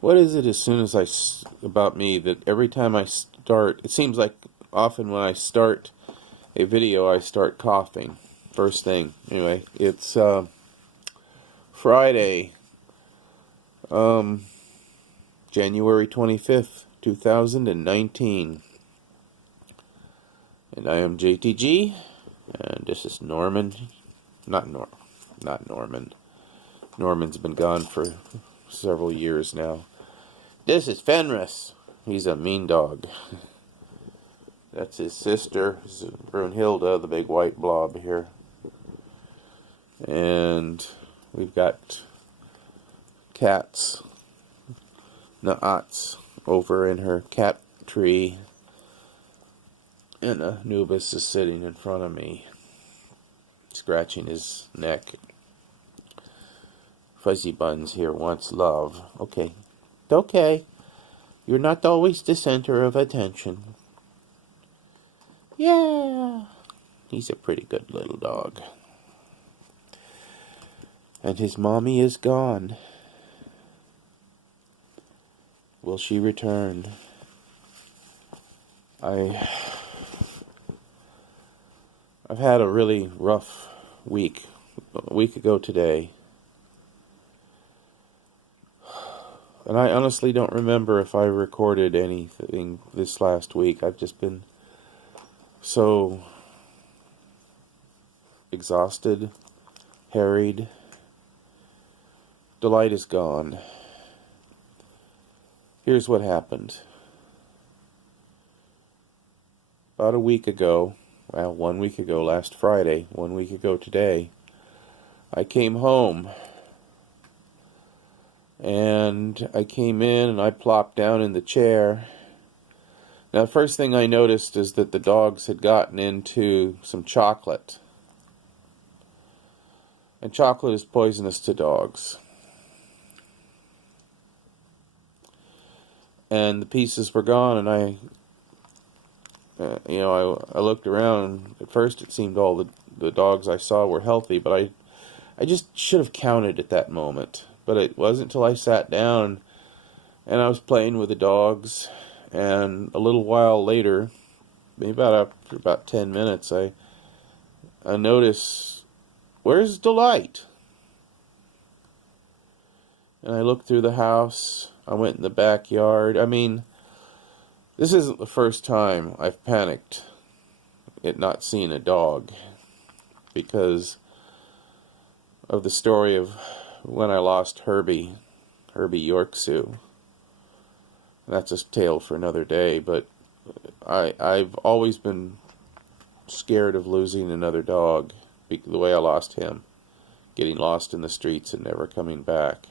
What is it as soon as about me that every time I start, it seems like often when I start a video I start coughing first thing. Anyway, it's Friday, January 25th, 2019. And I am JTG, and this is Norman. Not Norman. Norman's been gone for several years now. This is Fenris. He's a mean dog. That's his sister, Brunhilde, the big white blob here. And we've got cats, Naats, over in her cat tree. And Anubis is sitting in front of me, scratching his neck. Fuzzy Buns here wants love. Okay. Okay. You're not always the center of attention. Yeah. He's a pretty good little dog. And his mommy is gone. Will she return? I've had a really rough week. A week ago today. And I honestly don't remember if I recorded anything this last week. I've just been so exhausted, harried. The light is gone. Here's what happened. About a week ago, well, 1 week ago, last Friday, 1 week ago today, I came home. And I came in and I plopped down in the chair. Now, the first thing I noticed is that the dogs had gotten into some chocolate. And chocolate is poisonous to dogs. And the pieces were gone, and I looked around. At first it seemed all the dogs I saw were healthy, but I just should have counted at that moment. But it wasn't until I sat down and I was playing with the dogs, and a little while later, maybe after about 10 minutes, I noticed, where's Delight? And I looked through the house. I went in the backyard. I mean, this isn't the first time I've panicked at not seeing a dog because of the story of when I lost Herbie Yorksu. That's a tale for another day, but I've always been scared of losing another dog, the way I lost him, getting lost in the streets and never coming back.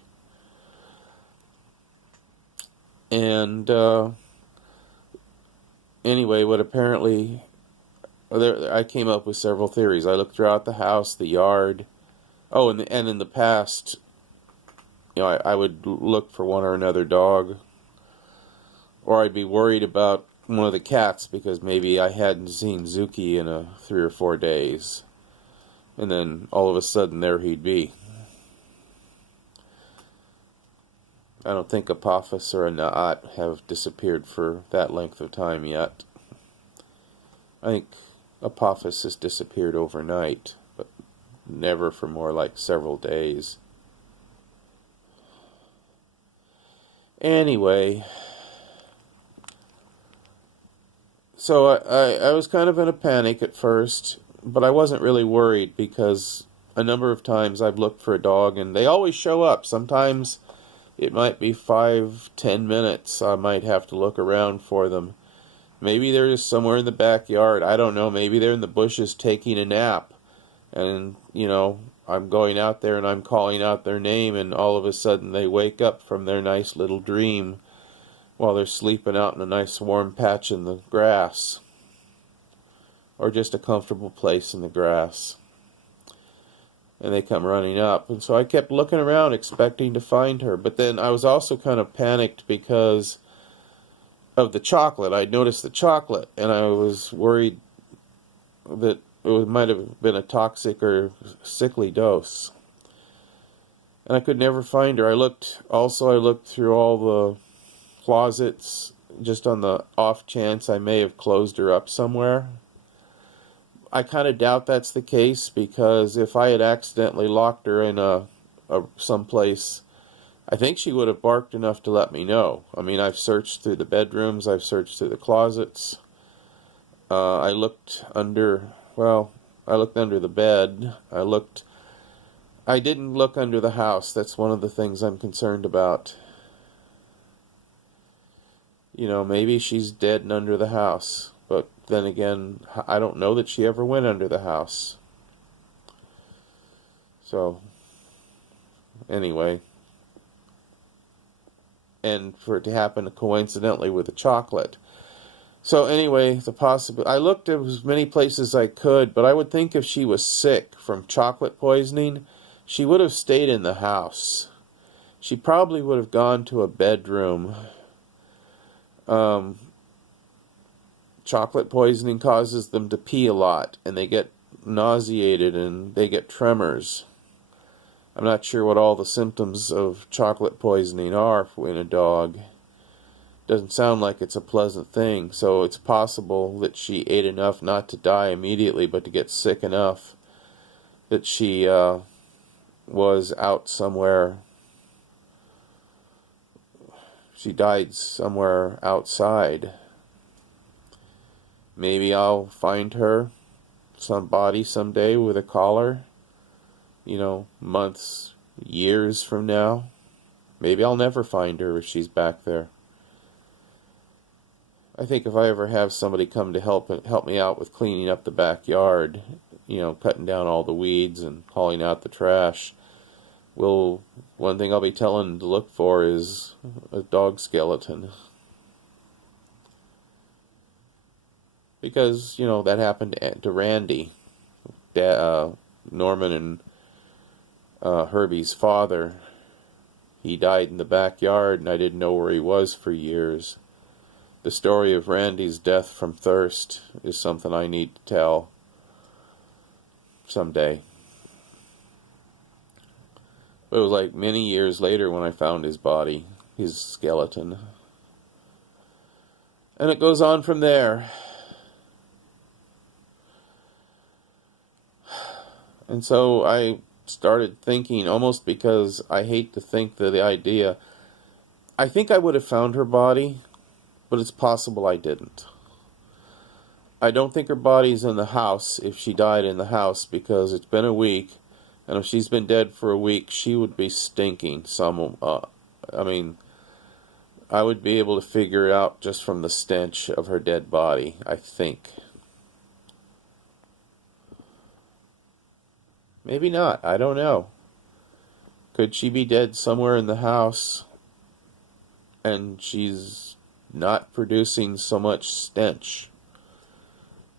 And anyway, I came up with several theories. I looked throughout the house, the yard. Oh, and in the past, I would look for one or another dog, or I'd be worried about one of the cats because maybe I hadn't seen Zuki in 3 or 4 days, and then all of a sudden there he'd be. I don't think Apophis or a Naat have disappeared for that length of time yet. I think Apophis has disappeared overnight, but never for more like several days. Anyway, so I was kind of in a panic at first, but I wasn't really worried because a number of times I've looked for a dog and they always show up. Sometimes it might be 5-10 minutes. I might have to look around for them. Maybe they're just somewhere in the backyard. I don't know. Maybe they're in the bushes taking a nap. And, I'm going out there and I'm calling out their name, and all of a sudden they wake up from their nice little dream while they're sleeping out in a nice warm patch in the grass. Or just a comfortable place in the grass. And they come running up. And so I kept looking around expecting to find her. But then I was also kind of panicked because of the chocolate. I noticed the chocolate, and I was worried that it might have been a toxic or sickly dose. and I could never find her. I looked through all the closets just on the off chance I may have closed her up somewhere. I kind of doubt that's the case, because if I had accidentally locked her in someplace, I think she would have barked enough to let me know. I mean, I've searched through the bedrooms, I've searched through the closets. I looked under the bed. I didn't look under the house. That's one of the things I'm concerned about. You know, maybe she's dead and under the house. But then again, I don't know that she ever went under the house. So, anyway. And for it to happen coincidentally with the chocolate. So anyway, the possibility. I looked at as many places as I could, but I would think if she was sick from chocolate poisoning, she would have stayed in the house. She probably would have gone to a bedroom. Chocolate poisoning causes them to pee a lot, and they get nauseated and they get tremors. I'm not sure what all the symptoms of chocolate poisoning are in a dog. Doesn't sound like it's a pleasant thing, so it's possible that she ate enough not to die immediately, but to get sick enough that she was out somewhere. She died somewhere outside. Maybe I'll find her, some body someday with a collar, you know, months, years from now. Maybe I'll never find her if she's back there. I think if I ever have somebody come to help me out with cleaning up the backyard, you know, cutting down all the weeds and hauling out the trash, one thing I'll be telling them to look for is a dog skeleton. Because, you know, that happened to Randy, Norman and Herbie's father. He died in the backyard, and I didn't know where he was for years. The story of Randy's death from thirst is something I need to tell someday. But it was like many years later when I found his body, his skeleton. And it goes on from there. And so I started thinking, almost because I hate to think that the idea, I think I would have found her body, but it's possible I didn't. I don't think her body's in the house if she died in the house, because it's been a week, and if she's been dead for a week, she would be stinking. I mean, I would be able to figure it out just from the stench of her dead body, I think. Maybe not, I don't know. Could she be dead somewhere in the house, and she's not producing so much stench?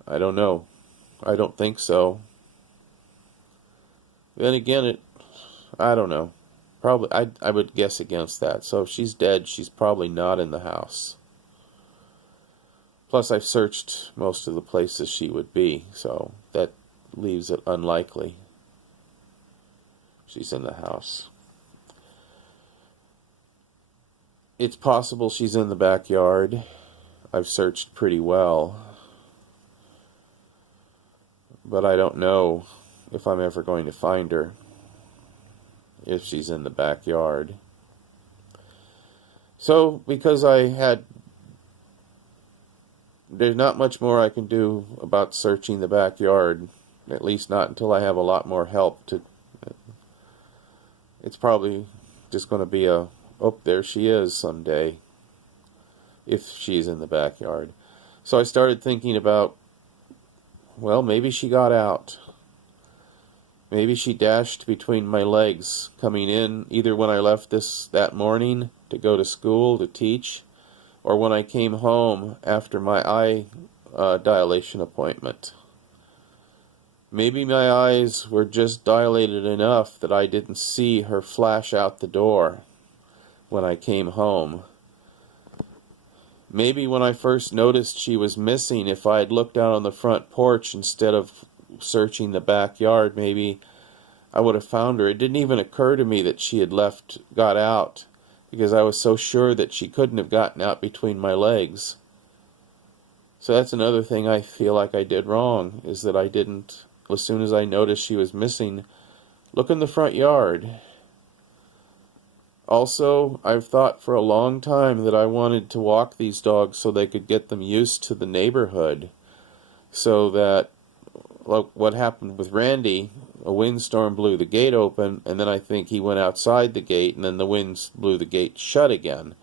I don't know. I don't think so. Then again, I don't know. Probably, I would guess against that. So if she's dead, she's probably not in the house. Plus, I've searched most of the places she would be, so that leaves it unlikely she's in the house. It's possible she's in the backyard. I've searched pretty well. But I don't know if I'm ever going to find her if she's in the backyard. So, because there's not much more I can do about searching the backyard, at least not until I have a lot more help. It's probably just going to be oh, there she is someday, if she's in the backyard. So I started thinking about, well, maybe she got out. Maybe she dashed between my legs coming in, either when I left that morning to go to school to teach, or when I came home after my eye dilation appointment. Maybe my eyes were just dilated enough that I didn't see her flash out the door when I came home. Maybe when I first noticed she was missing, if I had looked out on the front porch instead of searching the backyard, maybe I would have found her. It didn't even occur to me that she had got out, because I was so sure that she couldn't have gotten out between my legs. So that's another thing I feel like I did wrong, is that I didn't, as soon as I noticed she was missing, look in the front yard. Also, I've thought for a long time that I wanted to walk these dogs so they could get them used to the neighborhood, so that, like what happened with Randy, a windstorm blew the gate open, and then I think he went outside the gate, and then the wind blew the gate shut again.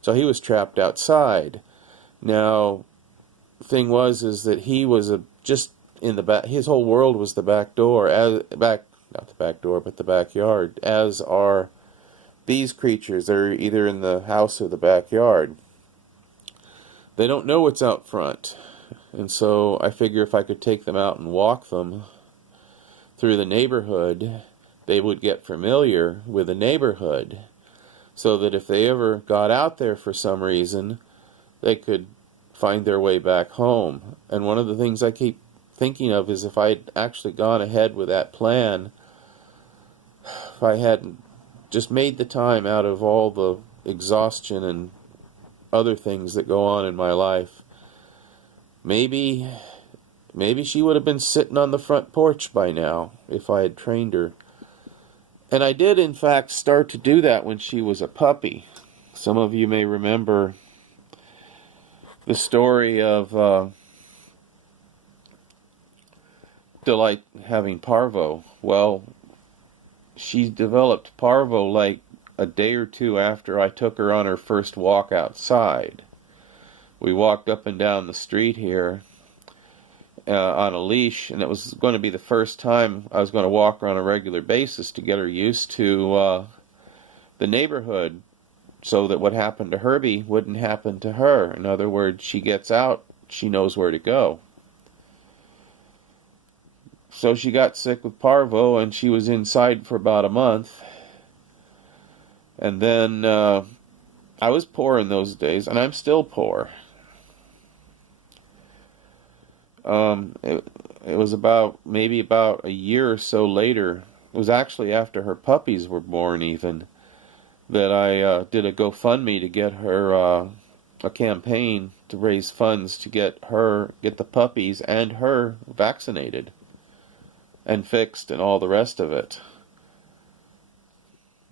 So he was trapped outside. Now, the thing is that he was just in the back. His whole world was the back door, not the back door, but the backyard. As are these creatures. They're either in the house or the backyard. They don't know what's out front, and so I figure if I could take them out and walk them through the neighborhood, they would get familiar with the neighborhood, so that if they ever got out there for some reason, they could find their way back home. And one of the things I keep thinking of is if I had actually gone ahead with that plan, if I hadn't just made the time out of all the exhaustion and other things that go on in my life, maybe she would have been sitting on the front porch by now if I had trained her. And I did, in fact, start to do that when she was a puppy. Some of you may remember the story of Delight having parvo. Well, she developed parvo like a day or two after I took her on her first walk outside. We walked up and down the street here on a leash, and it was going to be the first time I was going to walk her on a regular basis to get her used to the neighborhood, so that what happened to Herbie wouldn't happen to her. In other words, she gets out, she knows where to go. So she got sick with parvo, and she was inside for about a month. And then I was poor in those days, and I'm still poor. It was maybe about a year or so later, it was actually after her puppies were born even, that I did a GoFundMe to get her a campaign to raise funds to get the puppies and her vaccinated and fixed and all the rest of it.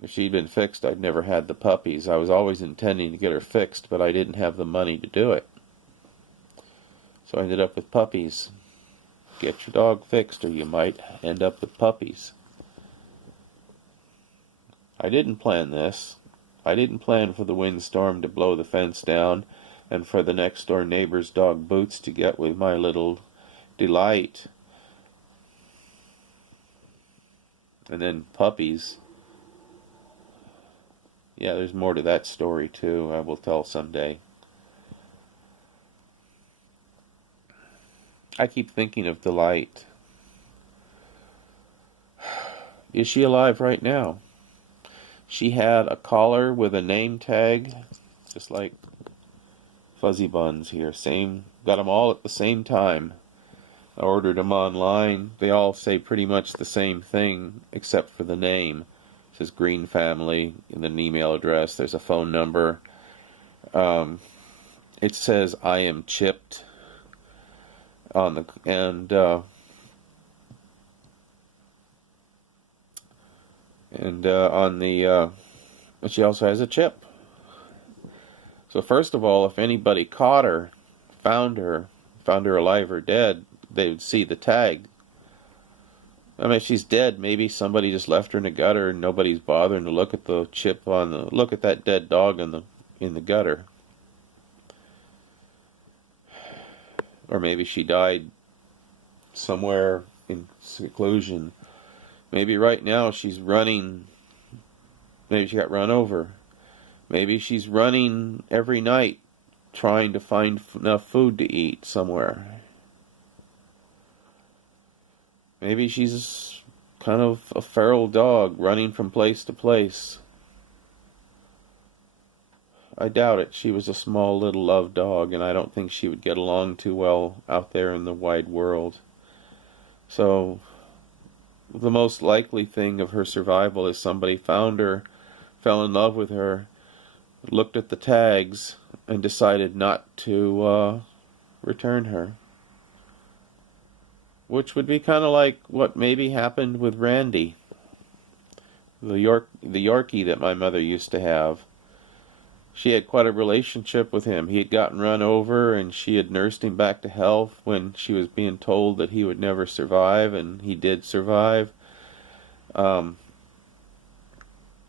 If she'd been fixed, I'd never had the puppies. I was always intending to get her fixed, but I didn't have the money to do it. So I ended up with puppies. Get your dog fixed or you might end up with puppies. I didn't plan this. I didn't plan for the windstorm to blow the fence down and for the next door neighbor's dog Boots to get with my little Delight. And then puppies. Yeah, there's more to that story too. I will tell someday. I keep thinking of Delight. Is she alive right now? She had a collar with a name tag, just like Fuzzy Buns here. Got them all at the same time. I ordered them online. They all say pretty much the same thing, except for the name. It says Green Family, and an email address. There's a phone number. It says I am chipped on the but she also has a chip. So first of all, if anybody caught her, found her alive or dead, they would see the tag. I mean, if she's dead, maybe somebody just left her in the gutter and nobody's bothering to look at the chip look at that dead dog in the gutter. Or maybe she died somewhere in seclusion. Maybe right now she's running. Maybe she got run over. Maybe she's running every night trying to find enough food to eat somewhere. Maybe she's kind of a feral dog running from place to place. I doubt it. She was a small little love dog, and I don't think she would get along too well out there in the wide world. So the most likely thing of her survival is somebody found her, fell in love with her, looked at the tags, and decided not to return her. Which would be kind of like what maybe happened with Randy, the Yorkie that my mother used to have. She had quite a relationship with him. He had gotten run over, and she had nursed him back to health when she was being told that he would never survive, and he did survive. And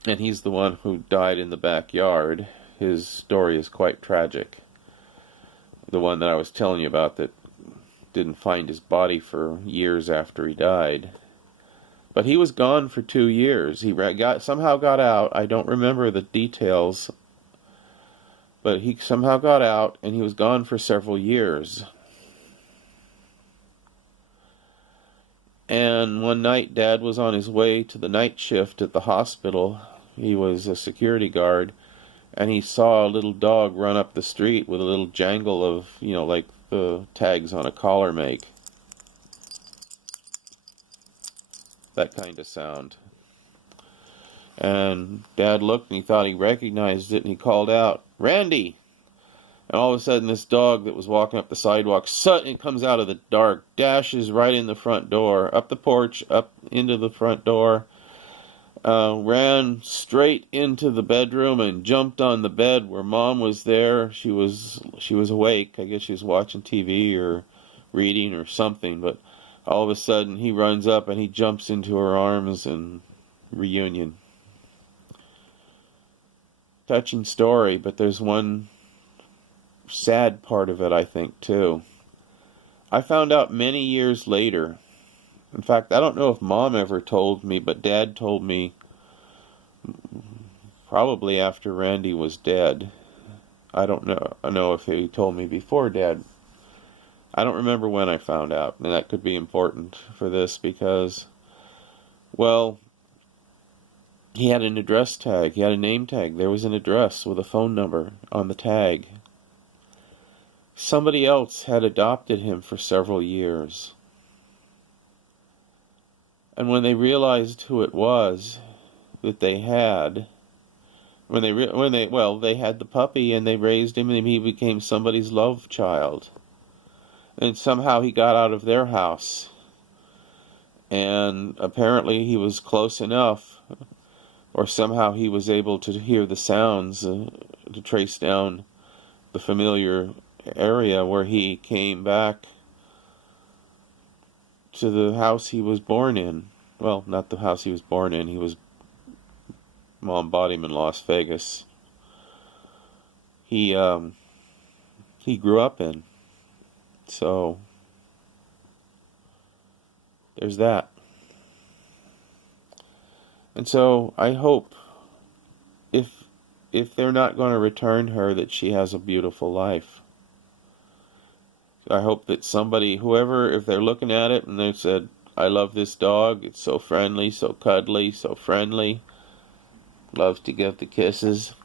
he's the one who died in the backyard. His story is quite tragic. The one that I was telling you about that didn't find his body for years after he died. But he was gone for 2 years. He somehow got out. I don't remember the details. But he somehow got out, and he was gone for several years. And one night, Dad was on his way to the night shift at the hospital. He was a security guard, and he saw a little dog run up the street with a little jangle of, like the tags on a collar make. That kind of sound. And Dad looked, and he thought he recognized it, and he called out, "Randy!" And all of a sudden, this dog that was walking up the sidewalk suddenly comes out of the dark, dashes right in the front door, up the porch, up into the front door, ran straight into the bedroom and jumped on the bed where Mom was there. She was awake. I guess she was watching TV or reading or something. But all of a sudden, he runs up and he jumps into her arms, and reunion. Touching story, but there's one sad part of it, I think, too. I found out many years later. In fact, I don't know if Mom ever told me, but Dad told me probably after Randy was dead. I don't know. I know if he told me before Dad. I don't remember when I found out, and that could be important for this because, well, he had an address tag. He had a name tag. There was an address with a phone number on the tag. Somebody else had adopted him for several years. And when they realized who it was that they had, they had the puppy and they raised him and he became somebody's love child. And somehow he got out of their house. And apparently he was close enough, or somehow he was able to hear the sounds, to trace down the familiar area where he came back to the house he was born in. Well, not the house he was born in. Mom bought him in Las Vegas. He grew up in. So there's that. And so I hope if they're not going to return her, that she has a beautiful life. I hope that somebody, whoever, if they're looking at it and they said, "I love this dog, it's so friendly, so cuddly, so friendly, loves to give the kisses,"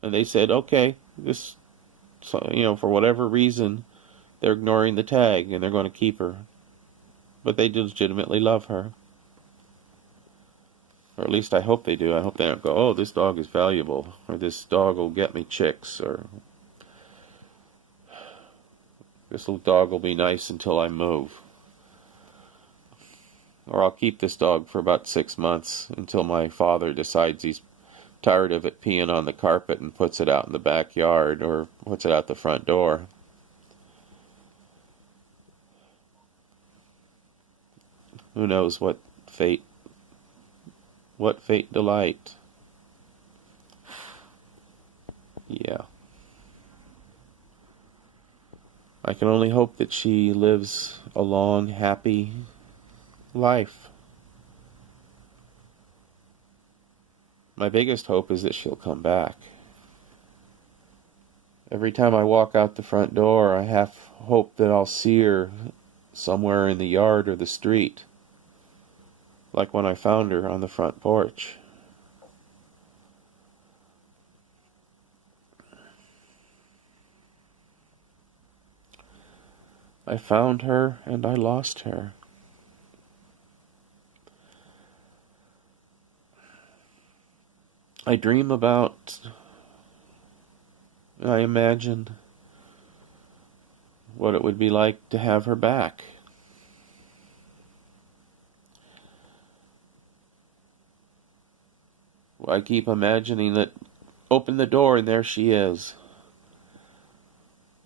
and they said, "Okay, for whatever reason, they're ignoring the tag and they're going to keep her, but they legitimately love her." Or at least I hope they do. I hope they don't go, "Oh, this dog is valuable," or "This dog will get me chicks," or "This little dog will be nice until I move." Or "I'll keep this dog for about 6 months until my father decides he's tired of it peeing on the carpet and puts it out in the backyard or puts it out the front door." Who knows what fate delight. Yeah. I can only hope that she lives a long, happy life. My biggest hope is that she'll come back. Every time I walk out the front door, I half hope that I'll see her somewhere in the yard or the street, like when I found her on the front porch. I found her and I lost her. I dream about, I imagine what it would be like to have her back. I keep imagining that, open the door and there she is.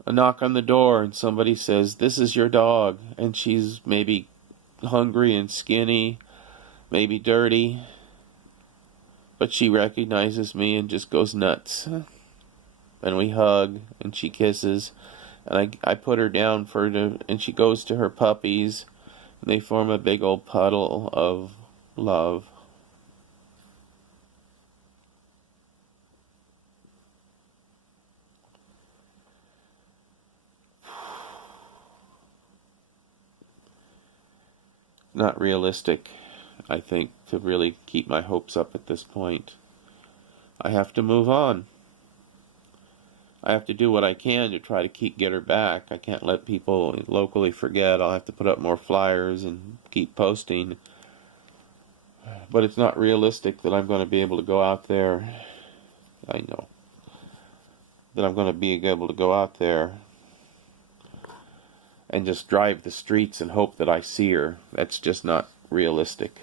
A knock on the door and somebody says, "This is your dog," and she's maybe hungry and skinny, maybe dirty, but she recognizes me and just goes nuts. And we hug and she kisses, and I put her down and she goes to her puppies, and they form a big old puddle of love. Not realistic, I think, to really keep my hopes up at this point. I have to move on. I have to do what I can to try to get her back. I can't let people locally forget. I'll have to put up more flyers and keep posting. But it's not realistic that I'm going to be able to go out there. I know that I'm going to be able to go out there and just drive the streets and hope that I see her. That's just not realistic.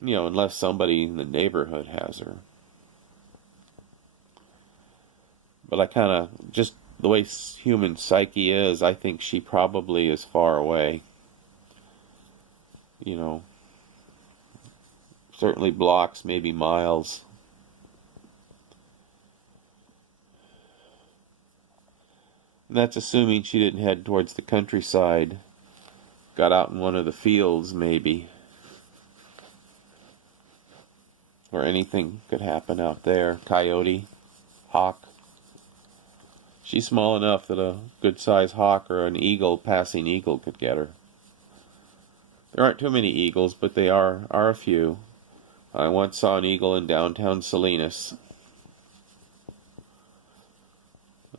Unless somebody in the neighborhood has her. But I kind of, just the way human psyche is, I think she probably is far away. Certainly blocks, maybe miles. And that's assuming she didn't head towards the countryside, got out in one of the fields maybe. Or anything could happen out there. Coyote, hawk. She's small enough that a good-sized hawk or an eagle, passing eagle, could get her. There aren't too many eagles, but they are a few. I once saw an eagle in downtown Salinas.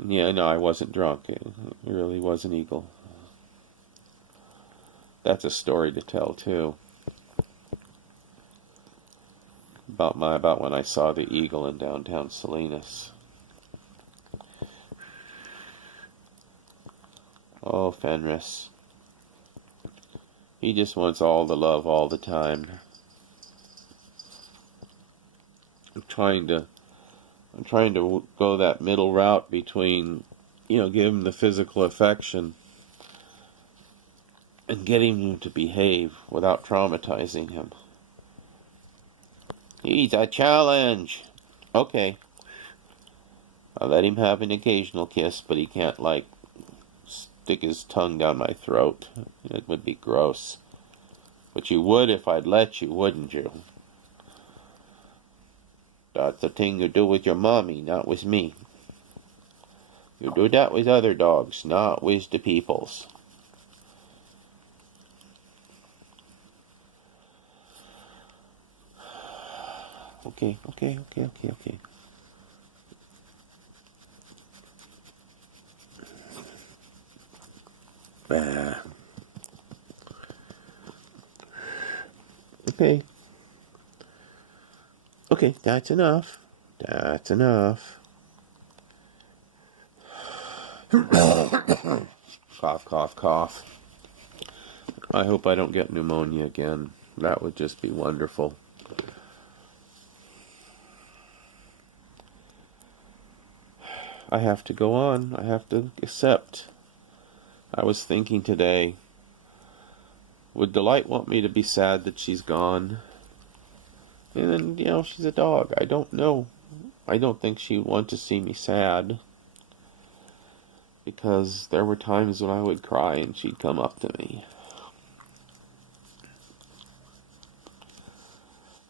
Yeah, no, I wasn't drunk. It really was an eagle. That's a story to tell, too. About when I saw the eagle in downtown Salinas. Oh, Fenris. He just wants all the love all the time. I'm trying to go that middle route between, give him the physical affection and getting him to behave without traumatizing him. He's a challenge. Okay. I'll let him have an occasional kiss, but he can't, stick his tongue down my throat. It would be gross. But you would if I'd let you, wouldn't you? That's the thing you do with your mommy, not with me. You do that with other dogs, not with the peoples. Okay. Okay, that's enough. That's enough. Cough, cough, cough. I hope I don't get pneumonia again. That would just be wonderful. I have to go on. I have to accept. I was thinking today, would Delight want me to be sad that she's gone? And then, she's a dog. I don't know. I don't think she would want to see me sad. Because there were times when I would cry and she'd come up to me.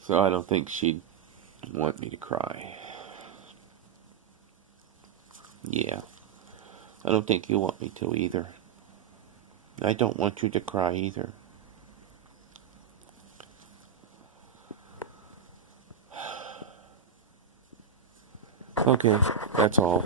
So I don't think she'd want me to cry. Yeah. I don't think you want me to either. I don't want you to cry either. Okay, that's all.